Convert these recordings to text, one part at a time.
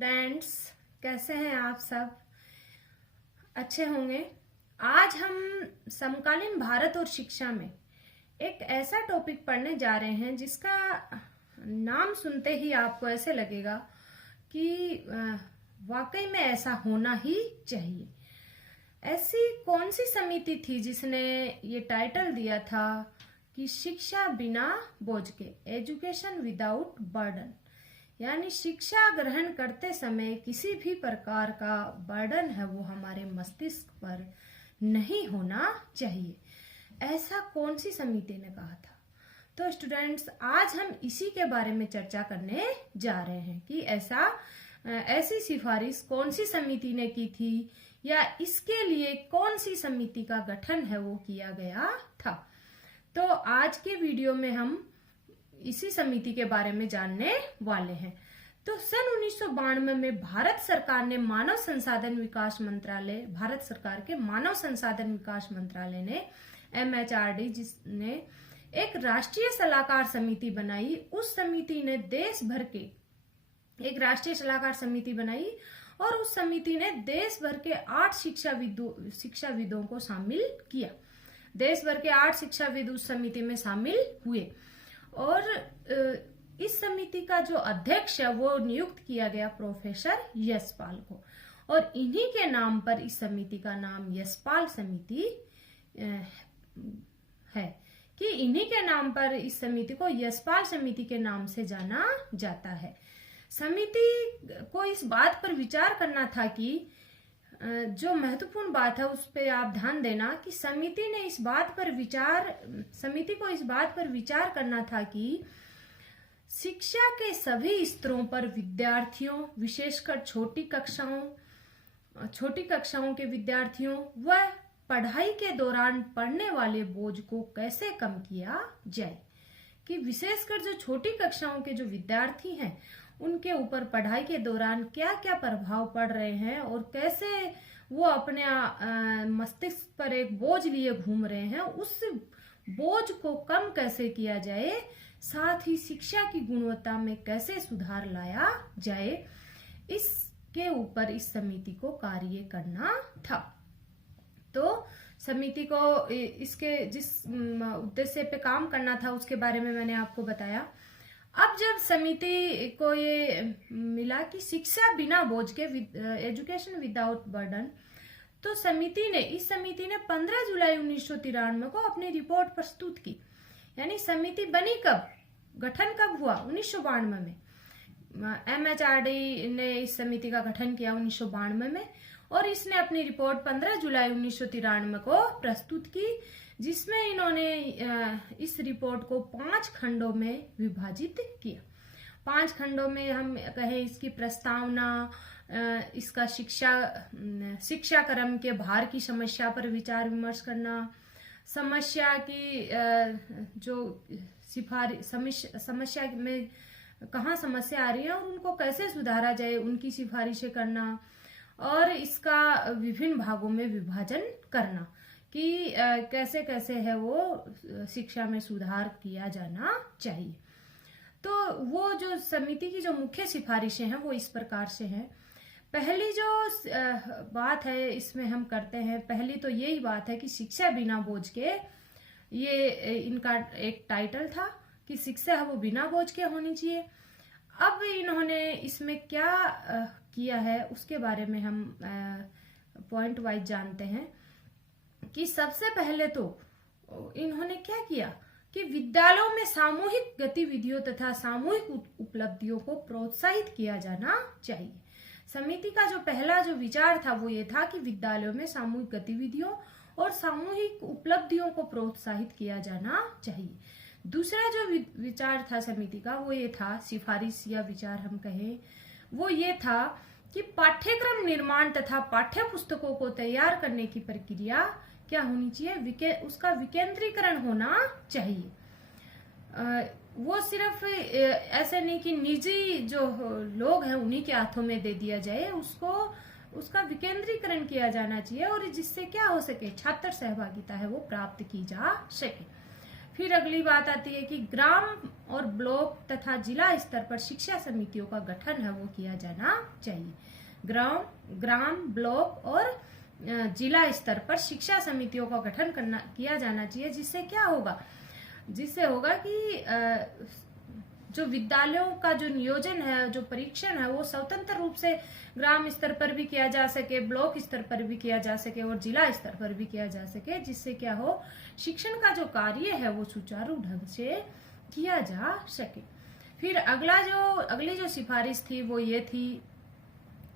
Students, कैसे हैं आप सब? अच्छे होंगे। आज हम समकालीन भारत और शिक्षा में एक ऐसा टॉपिक पढ़ने जा रहे हैं जिसका नाम सुनते ही आपको ऐसे लगेगा कि वाकई में ऐसा होना ही चाहिए। ऐसी कौन सी समिति थी जिसने ये टाइटल दिया था कि शिक्षा बिना बोझ के, एजुकेशन विदाउट बर्डन, यानी शिक्षा ग्रहण करते समय किसी भी प्रकार का बर्डन है वो हमारे मस्तिष्क पर नहीं होना चाहिए। ऐसा कौन सी समिति ने कहा था? तो स्टूडेंट्स, आज हम इसी के बारे में चर्चा करने जा रहे हैं कि ऐसी सिफारिश कौन सी समिति ने की थी या इसके लिए कौन सी समिति का गठन है वो किया गया था। तो आज के वीडियो में हम इसी समिति के बारे में जानने वाले हैं। तो सन 1992 में भारत सरकार के मानव संसाधन विकास मंत्रालय ने MHRD जिसने एक राष्ट्रीय सलाहकार समिति बनाई। उस समिति ने देश भर के एक राष्ट्रीय सलाहकार समिति बनाई और उस समिति ने देश भर के 8 शिक्षाविदों को शामिल किया। देश भर के 8 शिक्षाविद उस समिति में शामिल हुए और इस समिति का जो अध्यक्ष है वो नियुक्त किया गया प्रोफेसर यशपाल को, और इन्हीं के नाम पर इस समिति का नाम यशपाल समिति है कि इन्हीं के नाम पर इस समिति को यशपाल समिति के नाम से जाना जाता है। समिति को इस बात पर विचार करना था कि जो महत्वपूर्ण बात है उस पर आप ध्यान देना कि समिति को इस बात पर विचार करना था कि शिक्षा के सभी स्तरों पर विद्यार्थियों, विशेषकर छोटी कक्षाओं के विद्यार्थियों व पढ़ाई के दौरान पढ़ने वाले बोझ को कैसे कम किया जाए, कि विशेषकर जो छोटी कक्षाओं के जो विद्यार्थी हैं उनके ऊपर पढ़ाई के दौरान क्या क्या प्रभाव पड़ रहे हैं और कैसे वो अपने मस्तिष्क पर एक बोझ लिए घूम रहे हैं, उस बोझ को कम कैसे किया जाए, साथ ही शिक्षा की गुणवत्ता में कैसे सुधार लाया जाए, इसके ऊपर इस समिति को कार्य करना था। तो समिति को इसके जिस उद्देश्य पे काम करना था उसके बारे में मैंने आपको बताया। अब जब समिति को ये मिला कि शिक्षा बिना बोझ के, एजुकेशन विदाउट बर्डन, तो इस समिति ने 15 जुलाई 1993 को अपनी रिपोर्ट प्रस्तुत की। यानी समिति बनी कब, गठन कब हुआ? 1992 में। MHRD ने इस समिति का गठन किया 1992 में और इसने अपनी रिपोर्ट 15 जुलाई 1993 को प्रस्तुत की, जिसमें इन्होंने इस रिपोर्ट को 5 खंडों में विभाजित किया। 5 खंडों में हम कहें इसकी प्रस्तावना, इसका शिक्षा क्रम के भार की समस्या पर विचार विमर्श करना, समस्या की जो समस्या में कहाँ समस्या आ रही है और उनको कैसे सुधारा जाए उनकी सिफारिशें करना, और इसका विभिन्न भागों में विभाजन करना कि कैसे कैसे है वो शिक्षा में सुधार किया जाना चाहिए। तो वो जो समिति की जो मुख्य सिफारिशें हैं वो इस प्रकार से हैं। पहली जो बात है इसमें हम करते हैं, पहली तो यही बात है कि शिक्षा बिना बोझ के, ये इनका एक टाइटल था कि शिक्षा है वो बिना बोझ के होनी चाहिए। अब इन्होंने इसमें क्या किया है उसके बारे में हम पॉइंट वाइज जानते हैं कि सबसे पहले तो इन्होंने क्या किया कि विद्यालयों में सामूहिक गतिविधियों तथा सामूहिक उपलब्धियों को प्रोत्साहित किया जाना चाहिए। समिति का जो पहला जो विचार था वो ये था कि विद्यालयों में सामूहिक गतिविधियों और सामूहिक उपलब्धियों को प्रोत्साहित किया जाना चाहिए। दूसरा जो विचार था समिति का वो ये था, सिफारिश या विचार हम कहें, वो ये था कि पाठ्यक्रम निर्माण तथा पाठ्य पुस्तकों को तैयार करने की प्रक्रिया क्या होनी चाहिए, उसका विकेंद्रीकरण होना चाहिए। वो सिर्फ ऐसे नहीं कि निजी जो लोग हैं उन्हीं के हाथों में दे दिया जाए, उसका विकेंद्रीकरण किया जाना चाहिए और जिससे क्या हो सके, छात्र सहभागिता है वो प्राप्त की जा सके। फिर अगली बात आती है कि ग्राम और ब्लॉक तथा जिला स्तर पर शिक्षा समितियों का गठन है वो किया जाना चाहिए। ग्राम ब्लॉक और जिला स्तर पर शिक्षा समितियों का गठन किया जाना चाहिए। जिससे क्या होगा, जिससे होगा कि जो विद्यालयों का जो नियोजन है, जो परीक्षण है, वो स्वतंत्र रूप से ग्राम स्तर पर भी किया जा सके, ब्लॉक स्तर पर भी किया जा सके और जिला स्तर पर भी किया जा सके। जिससे क्या हो, शिक्षण का जो कार्य है वो सुचारू ढंग से किया जा सके। फिर अगली जो सिफारिश थी वो ये थी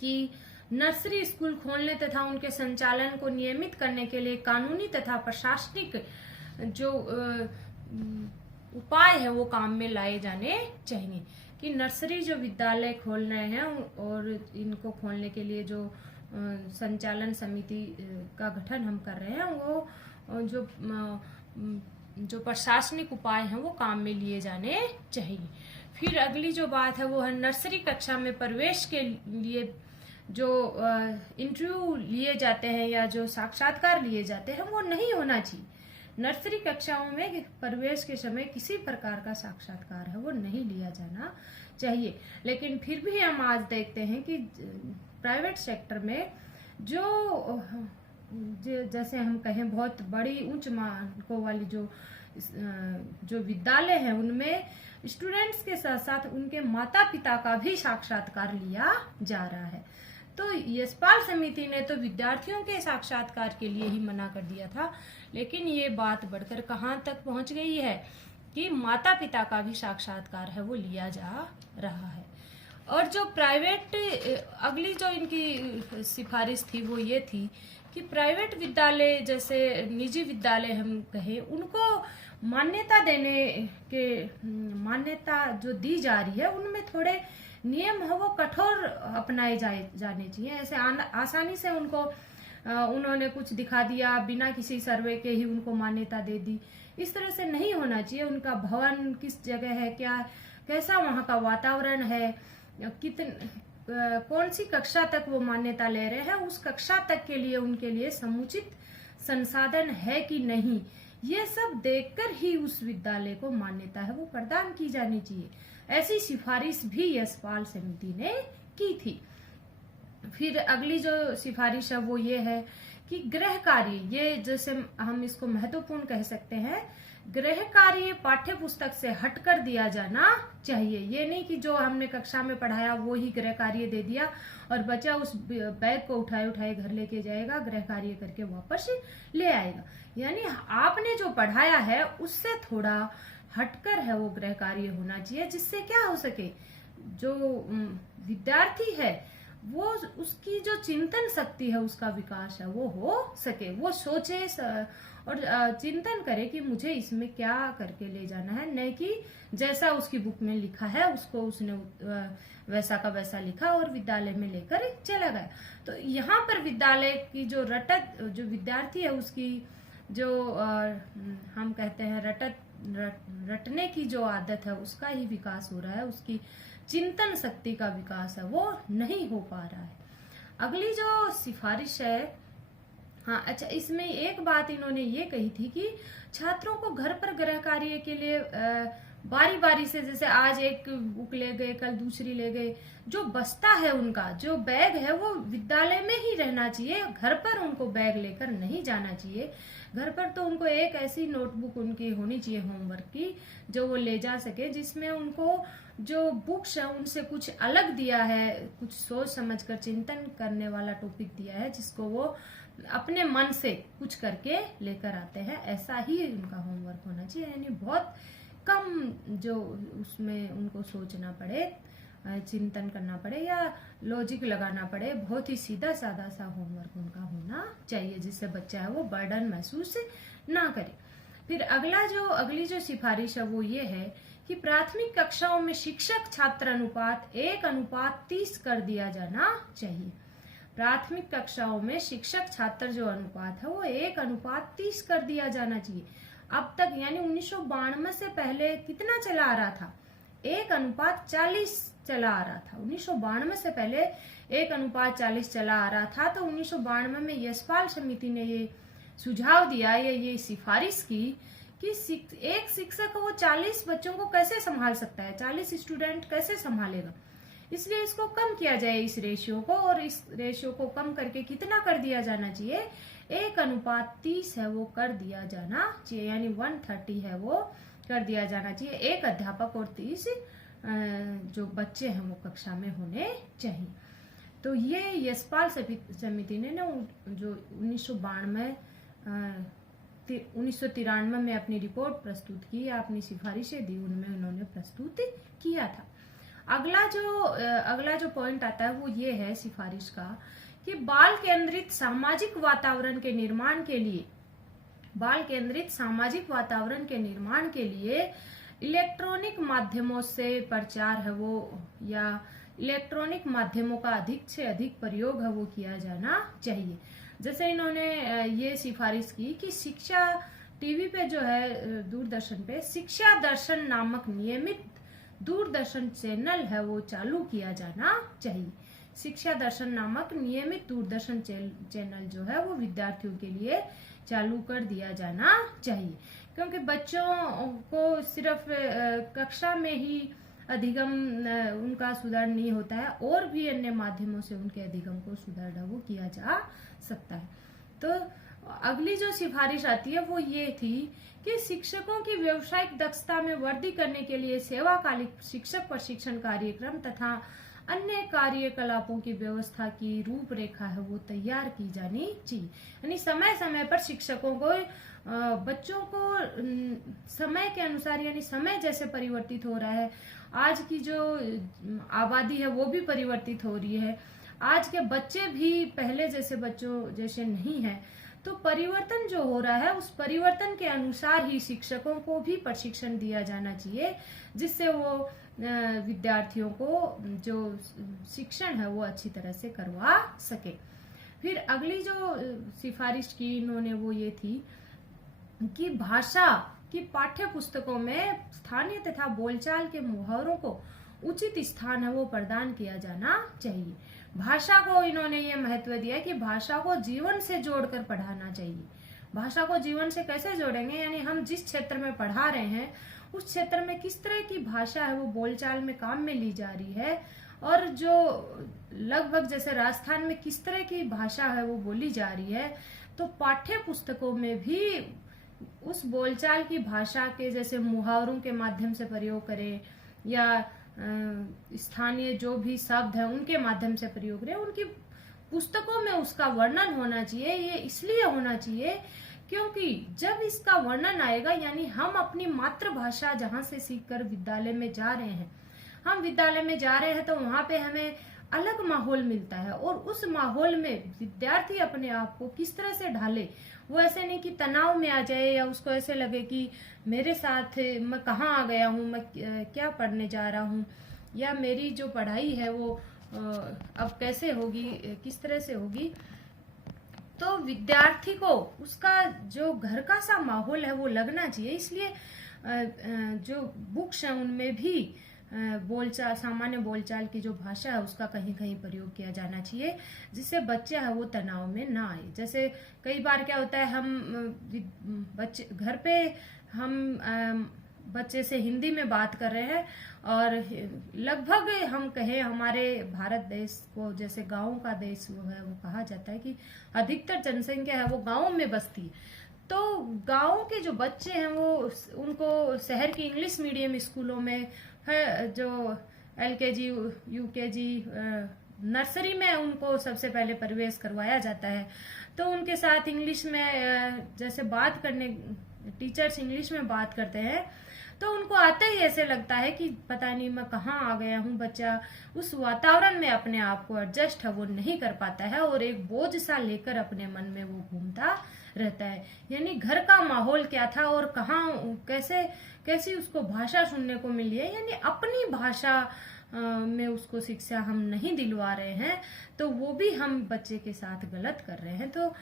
कि नर्सरी स्कूल खोलने तथा उनके संचालन को नियमित करने के लिए कानूनी तथा प्रशासनिक जो उपाय है वो काम में लाए जाने चाहिए। कि नर्सरी जो विद्यालय खोल रहे हैं और इनको खोलने के लिए जो संचालन समिति का गठन हम कर रहे हैं, वो जो प्रशासनिक उपाय हैं वो काम में लिए जाने चाहिए। फिर अगली जो बात है वो है नर्सरी कक्षा में प्रवेश के लिए जो इंटरव्यू लिए जाते हैं या जो साक्षात्कार लिए जाते हैं वो नहीं होना चाहिए। नर्सरी कक्षाओं में प्रवेश के समय किसी प्रकार का साक्षात्कार है वो नहीं लिया जाना चाहिए। लेकिन फिर भी हम आज देखते हैं कि प्राइवेट सेक्टर में जैसे हम कहें बहुत बड़ी उच्च मानकों वाली जो विद्यालय है, उनमें स्टूडेंट्स के साथ साथ उनके माता पिता का भी साक्षात्कार लिया जा रहा है। तो यशपाल समिति ने तो विद्यार्थियों के साक्षात्कार के लिए ही मना कर दिया था, लेकिन ये बात बढ़कर कहाँ तक पहुंच गई है कि माता पिता का भी साक्षात्कार है वो लिया जा रहा है। और जो प्राइवेट अगली जो इनकी सिफारिश थी वो ये थी कि प्राइवेट विद्यालय जैसे निजी विद्यालय हम कहें, उनको मान्यता जो दी जा रही है उनमें थोड़े नियम है वो कठोर अपनाए जाने चाहिए। ऐसे आसानी से उन्होंने कुछ दिखा दिया, बिना किसी सर्वे के ही उनको मान्यता दे दी, इस तरह से नहीं होना चाहिए। उनका भवन किस जगह है, कैसा वहाँ का वातावरण है, कौन सी कक्षा तक वो मान्यता ले रहे हैं, उस कक्षा तक के लिए उनके लिए समुचित संसाधन है कि नहीं, ये सब देखकर ही उस विद्यालय को मान्यता है वो प्रदान की जानी चाहिए। ऐसी सिफारिश भी यशपाल समिति ने की थी। फिर अगली जो सिफारिश है वो ये है कि गृह कार्य, ये जैसे हम इसको महत्वपूर्ण कह सकते हैं, गृह कार्य पाठ्य पुस्तक से हटकर दिया जाना चाहिए। ये नहीं कि जो हमने कक्षा में पढ़ाया वो ही गृह कार्य दे दिया और बच्चा उस बैग को उठाए घर लेके जाएगा, गृह कार्य करके वापस ले आएगा। यानी आपने जो पढ़ाया है उससे थोड़ा हटकर है वो गृह कार्य होना चाहिए, जिससे क्या हो सके, जो विद्यार्थी है वो उसकी जो चिंतन शक्ति है उसका विकास है वो हो सके, वो सोचे और चिंतन करे कि मुझे इसमें क्या करके ले जाना है, न कि जैसा उसकी बुक में लिखा है उसको उसने वैसा का वैसा लिखा और विद्यालय में लेकर चला गया। तो यहाँ पर विद्यालय की जो विद्यार्थी है उसकी जो हम कहते हैं रटने की जो आदत है उसका ही विकास हो रहा है, उसकी चिंतन शक्ति का विकास है वो नहीं हो पा रहा है। अगली जो सिफारिश है, हाँ अच्छा, इसमें एक बात इन्होंने ये कही थी कि छात्रों को घर पर गृह कार्य के लिए बारी बारी से, जैसे आज एक बुक ले गए कल दूसरी ले गए, जो बस्ता है उनका जो बैग है वो विद्यालय में ही रहना चाहिए, घर पर उनको बैग लेकर नहीं जाना चाहिए। घर पर तो उनको एक ऐसी नोटबुक उनकी होनी चाहिए होमवर्क की जो वो ले जा सके, जिसमें उनको जो बुक्स है उनसे कुछ अलग दिया है, कुछ सोच समझकर चिंतन करने वाला टॉपिक दिया है, जिसको वो अपने मन से कुछ करके लेकर आते हैं। ऐसा ही उनका होमवर्क होना चाहिए, यानी बहुत कम जो उसमें उनको सोचना पड़े, चिंतन करना पड़े या लॉजिक लगाना पड़े, बहुत ही सीधा साधा सा होमवर्क उनका होना चाहिए, जिससे बच्चा है वो बर्डन महसूस ना करे। फिर अगली जो सिफारिश है वो ये है कि प्राथमिक कक्षाओं में शिक्षक छात्र अनुपात 1:30 कर दिया जाना चाहिए। प्राथमिक कक्षाओं में शिक्षक छात्र जो अनुपात है वो 1:30 कर दिया जाना चाहिए। अब तक यानी 1992 से पहले कितना चला आ रहा था, 1:40 चला आ रहा था। 1992 से पहले 1:40 चला आ रहा था। तो 1992 में यशपाल समिति ने ये सुझाव दिया, ये सिफारिश की कि एक शिक्षक वो 40 बच्चों को कैसे संभाल सकता है, 40 स्टूडेंट कैसे संभालेगा। इसलिए इसको कम किया जाए इस रेशियो को, और इस रेशियो को कम करके कितना कर दिया जाना चाहिए, 1:30 है वो कर दिया जाना चाहिए, यानी 1:30 है वो कर दिया जाना चाहिए। एक अध्यापक और 30 जो बच्चे हैं वो कक्षा में होने चाहिए। तो ये यशपाल समिति ने ना जो 1993 में अपनी रिपोर्ट प्रस्तुत की या अपनी सिफारिशें दी, उनमें उन्होंने प्रस्तुत किया था। अगला जो पॉइंट आता है वो ये है सिफारिश का कि बाल केंद्रित सामाजिक वातावरण के निर्माण के लिए इलेक्ट्रॉनिक माध्यमों से प्रचार है वो, या इलेक्ट्रॉनिक माध्यमों का अधिक से अधिक प्रयोग है वो किया जाना चाहिए। जैसे इन्होंने ये सिफारिश की कि शिक्षा टीवी पे जो है दूरदर्शन पे शिक्षा दर्शन नामक नियमित दूरदर्शन चैनल है वो चालू किया जाना चाहिए। शिक्षा दर्शन नामक नियमित दूरदर्शन चैनल जो है वो विद्यार्थियों के लिए चालू कर दिया जाना चाहिए, क्योंकि बच्चों को सिर्फ कक्षा में ही अधिगम उनका सुधार नहीं होता है, और भी अन्य माध्यमों से उनके अधिगम को सुधार वो किया जा सकता है। तो अगली जो सिफारिश आती है वो ये थी कि शिक्षकों की व्यावसायिक दक्षता में वृद्धि करने के लिए सेवाकालिक शिक्षक प्रशिक्षण कार्यक्रम तथा अन्य कार्यकलापों की व्यवस्था की रूपरेखा है वो तैयार की जानी चाहिए। यानी समय समय पर शिक्षकों को बच्चों को समय के अनुसार, यानी समय जैसे परिवर्तित हो रहा है, आज की जो आबादी है वो भी परिवर्तित हो रही है, आज के बच्चे भी पहले जैसे बच्चों जैसे नहीं है, तो परिवर्तन जो हो रहा है उस परिवर्तन के अनुसार ही शिक्षकों को भी प्रशिक्षण दिया जाना चाहिए, जिससे वो विद्यार्थियों को जो शिक्षण है वो अच्छी तरह से करवा सके। फिर अगली जो सिफारिश की इन्होंने वो ये थी कि भाषा की पाठ्य पुस्तकों में स्थानीय तथा बोलचाल के मुहावरों को उचित स्थान है वो प्रदान किया जाना चाहिए। भाषा को इन्होंने ये महत्व दिया कि भाषा को जीवन से जोड़कर पढ़ाना चाहिए। भाषा को जीवन से कैसे जोड़ेंगे, यानी हम जिस क्षेत्र में पढ़ा रहे हैं उस क्षेत्र में किस तरह की भाषा है वो बोलचाल में काम में ली जा रही है, और जो लगभग जैसे राजस्थान में किस तरह की भाषा है वो बोली जा रही है, तो पाठ्य पुस्तकों में भी उस बोलचाल की भाषा के जैसे मुहावरों के माध्यम से प्रयोग करें, या स्थानीय जो भी शब्द है उनके माध्यम से प्रयोग करें, उनकी पुस्तकों में उसका वर्णन होना चाहिए। ये इसलिए होना चाहिए क्योंकि जब इसका वर्णन आएगा, यानी हम अपनी मातृभाषा जहाँ से सीखकर विद्यालय में जा रहे हैं, हम विद्यालय में जा रहे हैं तो वहां पे हमें अलग माहौल मिलता है, और उस माहौल में विद्यार्थी अपने आप को किस तरह से ढाले, वो ऐसे नहीं कि तनाव में आ जाए, या उसको ऐसे लगे कि मेरे साथ मैं कहाँ आ गया हूँ, मैं क्या पढ़ने जा रहा हूँ, या मेरी जो पढ़ाई है वो अब कैसे होगी, किस तरह से होगी। तो विद्यार्थी को उसका जो घर का सा माहौल है वो लगना चाहिए। इसलिए जो बुक्स हैं उनमें भी बोलचाल, सामान्य बोलचाल की जो भाषा है उसका कहीं कहीं प्रयोग किया जाना चाहिए, जिससे बच्चा है वो तनाव में ना आए। जैसे कई बार क्या होता है, हम बच्चे घर पे हम बच्चे से हिंदी में बात कर रहे हैं, और लगभग हम कहें हमारे भारत देश को जैसे गाँव का देश वो है, वो कहा जाता है कि अधिकतर जनसंख्या है वो गाँव में बसती है। तो गाँव के जो बच्चे हैं वो उनको शहर की इंग्लिश मीडियम स्कूलों में है, जो LKG UKG नर्सरी में उनको सबसे पहले प्रवेश करवाया जाता है। तो उनके साथ इंग्लिश में जैसे बात करने, टीचर्स इंग्लिश में बात करते हैं, तो उनको आते ही ऐसे लगता है कि पता नहीं मैं कहाँ आ गया हूँ। बच्चा उस वातावरण में अपने आप को एडजस्ट है वो नहीं कर पाता है, और एक बोझ सा लेकर अपने मन में वो घूमता रहता है। यानी घर का माहौल क्या था और कहाँ कैसी उसको भाषा सुनने को मिली है, यानी अपनी भाषा में उसको शिक्षा हम नहीं दिलवा रहे हैं, तो वो भी हम बच्चे के साथ गलत कर रहे हैं। तो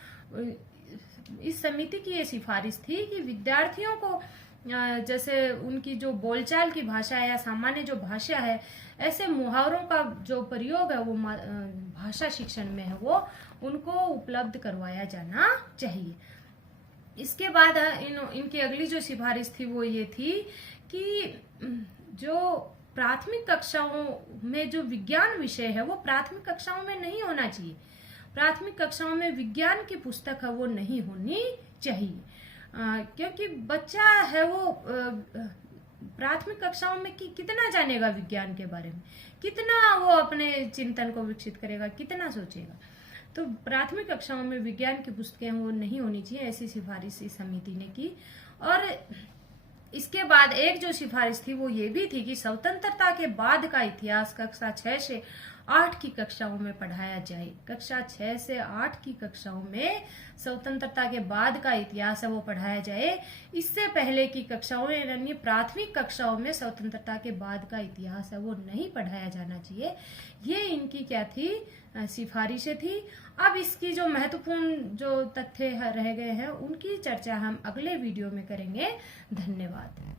इस समिति की ये सिफारिश थी कि विद्यार्थियों को जैसे उनकी जो बोलचाल की भाषा है या सामान्य जो भाषा है, ऐसे मुहावरों का जो प्रयोग है वो भाषा शिक्षण में है वो उनको उपलब्ध करवाया जाना चाहिए। इसके बाद इनकी अगली जो सिफारिश थी वो ये थी कि जो प्राथमिक कक्षाओं में जो विज्ञान विषय है वो प्राथमिक कक्षाओं में नहीं होना चाहिए। प्राथमिक कक्षाओं में विज्ञान की पुस्तक है वो नहीं होनी चाहिए, क्योंकि बच्चा है वो प्राथमिक कक्षाओं में कितना जानेगा विज्ञान के बारे में, कितना वो अपने चिंतन को विकसित करेगा, कितना सोचेगा। तो प्राथमिक कक्षाओं में विज्ञान की पुस्तकें वो नहीं होनी चाहिए, ऐसी सिफारिश इस समिति ने की। और इसके बाद एक जो सिफारिश थी वो ये भी थी कि स्वतंत्रता के बाद का इतिहास कक्षा 6 से 8 की कक्षाओं में पढ़ाया जाए। कक्षा 6 से 8 की कक्षाओं में स्वतंत्रता के बाद का इतिहास है वो पढ़ाया जाए। इससे पहले की कक्षाओं में यानी प्राथमिक कक्षाओं में स्वतंत्रता के बाद का इतिहास है वो नहीं पढ़ाया जाना चाहिए। ये इनकी क्या थी, सिफारिशें थी। अब इसकी जो महत्वपूर्ण जो तथ्य रह गए हैं उनकी चर्चा हम अगले वीडियो में करेंगे। धन्यवाद।